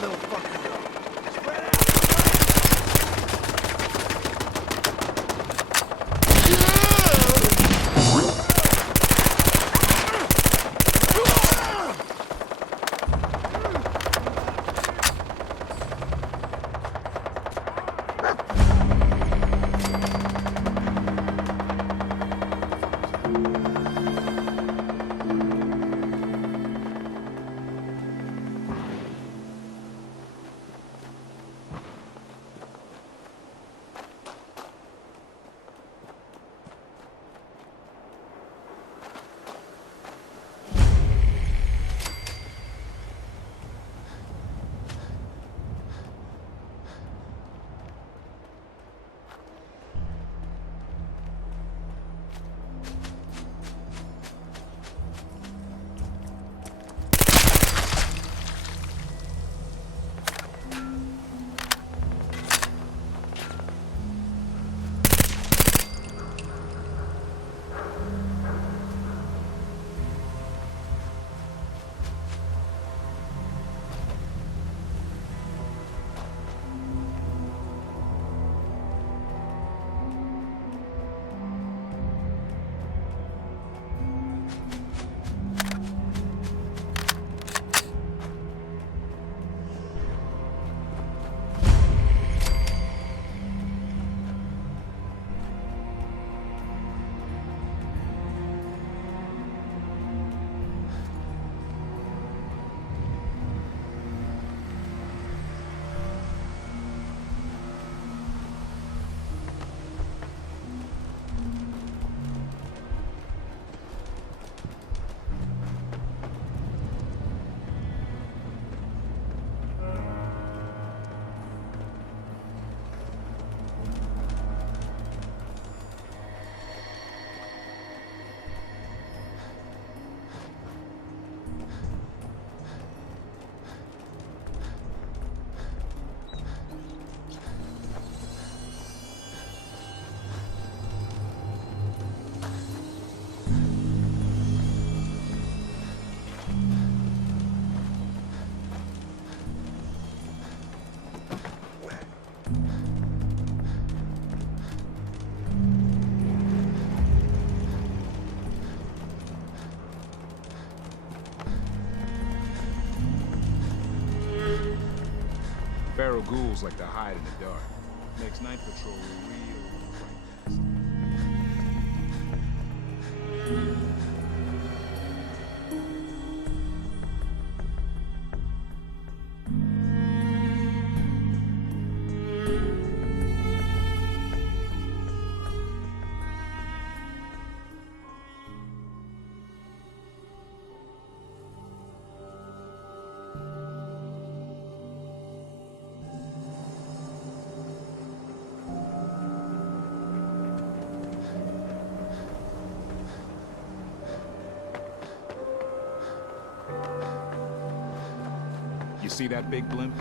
little fucker go. Spread out! Feral ghouls like to hide in the dark. Makes night patrol real fantastic. You see that big blimp?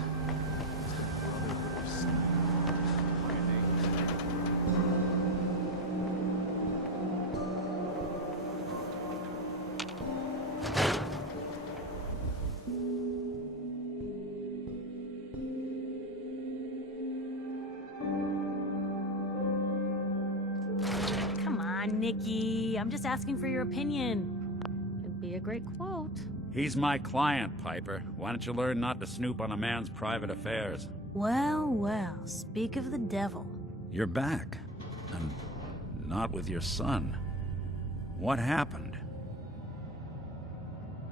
Come on, Nikki. I'm just asking for your opinion. It'd be a great quote. He's my client, Piper. Why don't you learn not to snoop on a man's private affairs? Well, well, speak of the devil. You're back. And not with your son. What happened?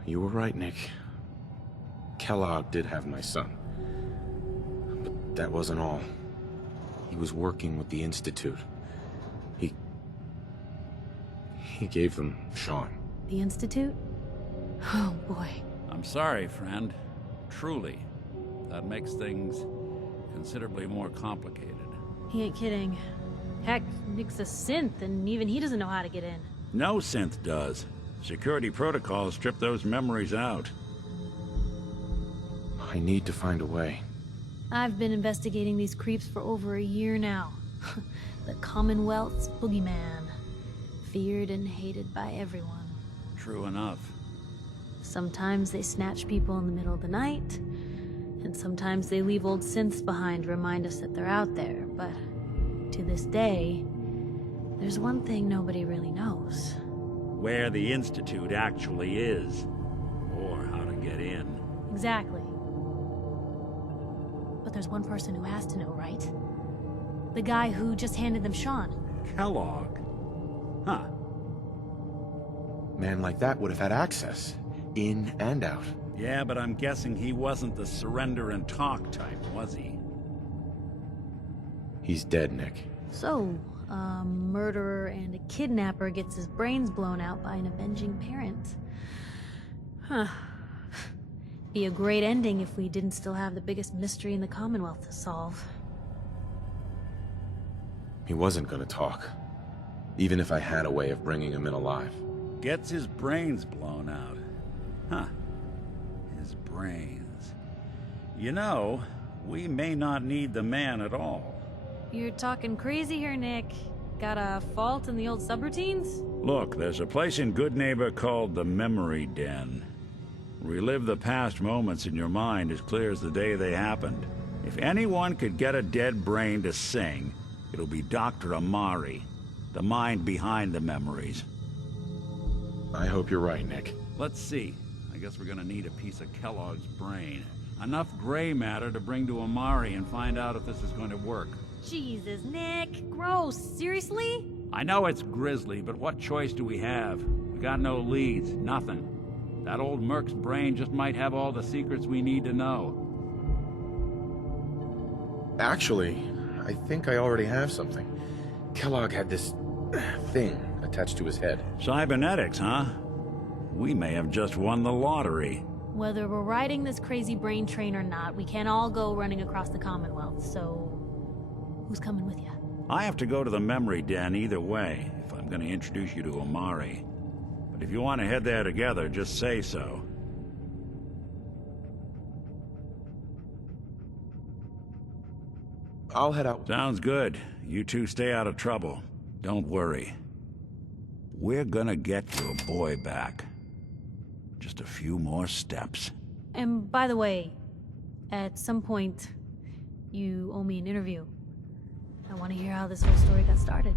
You were right, Nick. Kellogg did have my son. But that wasn't all. He was working with the Institute. He gave them Sean. The Institute? Oh, boy. I'm sorry, friend. Truly. That makes things considerably more complicated. He ain't kidding. Heck, Nick's a synth, and even he doesn't know how to get in. No synth does. Security protocols strip those memories out. I need to find a way. I've been investigating these creeps for over a year now. The Commonwealth's boogeyman. Feared and hated by everyone. True enough. Sometimes they snatch people in the middle of the night. And sometimes they leave old synths behind to remind us that they're out there, but to this day, there's one thing nobody really knows. Where the Institute actually is, or how to get in. Exactly. But there's one person who has to know, right? The guy who just handed them Sean. Kellogg? Huh. Man like that would have had access, in and out. Yeah, but I'm guessing he wasn't the surrender and talk type, was he? He's dead, Nick. So, a murderer and a kidnapper gets his brains blown out by an avenging parent. Huh. Be a great ending if we didn't still have the biggest mystery in the Commonwealth to solve. He wasn't gonna talk. Even if I had a way of bringing him in alive. Gets his brains blown out. Huh. His brains. You know, we may not need the man at all. You're talking crazy here, Nick. Got a fault in the old subroutines? Look, there's a place in Good Neighbor called the Memory Den. Relive the past moments in your mind as clear as the day they happened. If anyone could get a dead brain to sing, it'll be Dr. Amari, the mind behind the memories. I hope you're right, Nick. Let's see. I guess we're gonna need a piece of Kellogg's brain. Enough gray matter to bring to Amari and find out if this is going to work. Jesus, Nick. Gross. Seriously? I know it's grisly, but what choice do we have? We got no leads, nothing. That old Merc's brain just might have all the secrets we need to know. Actually, I think I already have something. Kellogg had this thing attached to his head. Cybernetics, huh? We may have just won the lottery. Whether we're riding this crazy brain train or not, we can't all go running across the Commonwealth, so... who's coming with you? I have to go to the Memory Den either way, if I'm gonna introduce you to Amari. But if you want to head there together, just say so. I'll head out. Sounds good. You two stay out of trouble. Don't worry. We're gonna get your boy back. Just a few more steps. And by the way, at some point, you owe me an interview. I want to hear how this whole story got started.